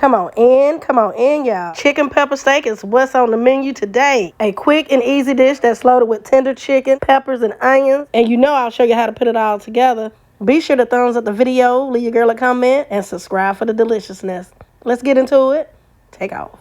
Come on in, y'all. Chicken pepper steak is what's on the menu today. A quick and easy dish that's loaded with tender chicken, peppers, and onions. And you know I'll show you how to put it all together. Be sure to thumbs up the video, leave your girl a comment, and subscribe for the deliciousness. Let's get into it. Take off.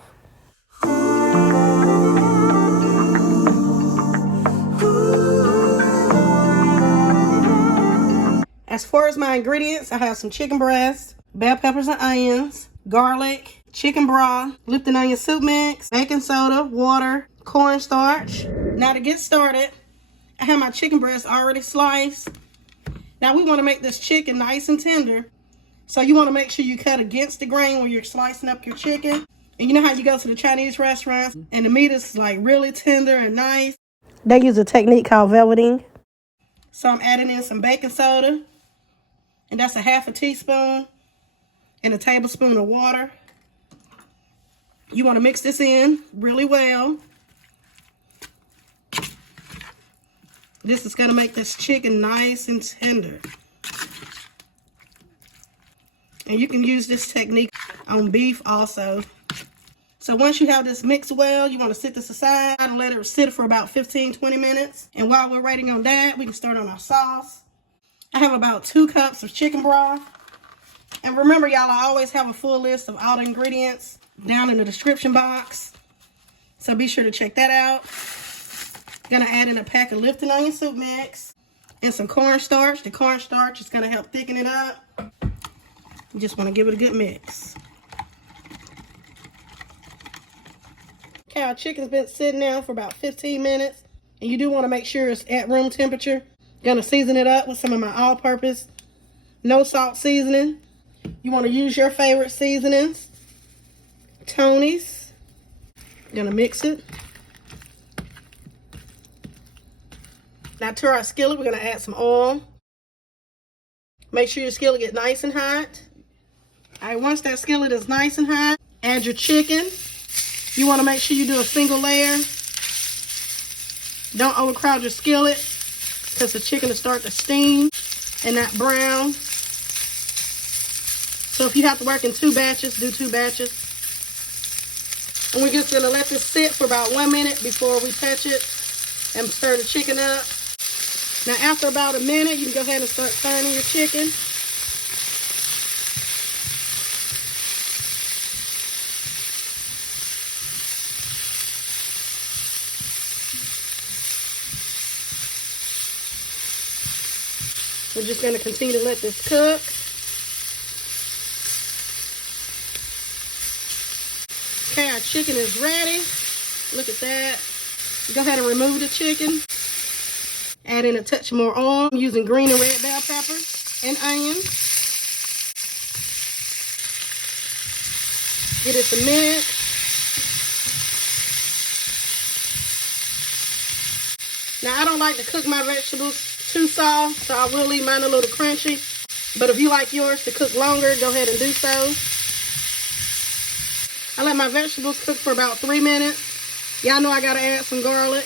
As far as my ingredients, I have some chicken breast, bell peppers and onions, garlic, chicken broth, Lipton onion soup mix, baking soda, water, cornstarch. Now to get started, I have my chicken breast already sliced. Now we want to make this chicken nice and tender. So you want to make sure you cut against the grain when you're slicing up your chicken. And you know how you go to the Chinese restaurants and the meat is like really tender and nice? They use a technique called velveting. So I'm adding in some baking soda. And that's a half a teaspoon and a tablespoon of water. You want to mix this in really well. This is going to make this chicken nice and tender. And you can use this technique on beef also. So once you have this mixed well, you want to set this aside and let it sit for about 15-20 minutes. And while we're waiting on that, we can start on our sauce. I have about 2 cups of chicken broth. And remember, y'all, I always have a full list of all the ingredients down in the description box. So be sure to check that out. Gonna add in a pack of Lipton onion soup mix and some cornstarch. The cornstarch is gonna help thicken it up. You just wanna give it a good mix. Okay, our chicken's been sitting down for about 15 minutes. And you do wanna make sure it's at room temperature. Gonna season it up with some of my all-purpose, no salt seasoning. You wanna use your favorite seasonings. Tony's. Gonna mix it. Now to our skillet, we're gonna add some oil. Make sure your skillet gets nice and hot. All right, once that skillet is nice and hot, add your chicken. You wanna make sure you do a single layer. Don't overcrowd your skillet because the chicken will start to steam and not brown. So if you have to work in 2 batches, do 2 batches. And we're just gonna let this sit for about 1 minute before we touch it and stir the chicken up. Now after about a minute, you can go ahead and start turning your chicken. We're just going to continue to let this cook. Okay, our chicken is ready. Look at that. Go ahead and remove the chicken. Add in a touch more oil. I'm using green and red bell pepper and onions. Give it a mix. Now, I don't like to cook my vegetables too soft, so I will leave mine a little crunchy. But if you like yours to cook longer, go ahead and do so. I let my vegetables cook for about 3 minutes. Y'all know I gotta add some garlic.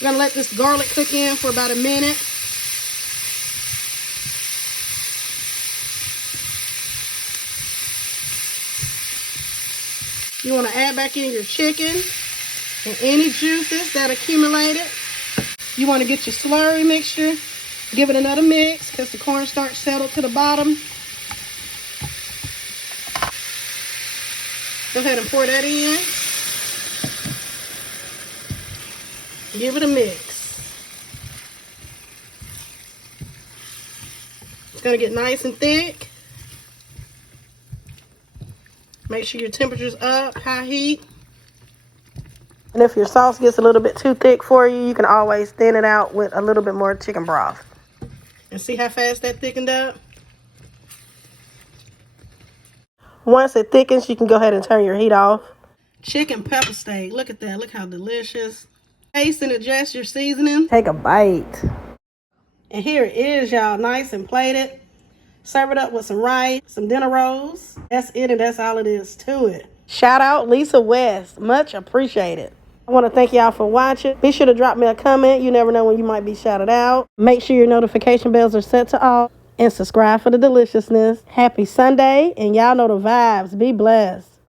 I'm gonna let this garlic cook in for about a minute. You wanna add back in your chicken and any juices that accumulated. You want to get your slurry mixture. Give it another mix because the cornstarch settled to the bottom. Go ahead and pour that in. Give it a mix. It's going to get nice and thick. Make sure your temperature's up, high heat. And if your sauce gets a little bit too thick for you, you can always thin it out with a little bit more chicken broth. And see how fast that thickened up? Once it thickens, you can go ahead and turn your heat off. Chicken pepper steak. Look at that. Look how delicious. Taste and adjust your seasoning. Take a bite. And here it is, y'all. Nice and plated. Serve it up with some rice, some dinner rolls. That's it, and that's all it is to it. Shout out Lisa West. Much appreciated. I want to thank y'all for watching. Be sure to drop me a comment. You never know when you might be shouted out. Make sure your notification bells are set to all. and subscribe for the deliciousness. Happy Sunday, and y'all know the vibes. Be blessed.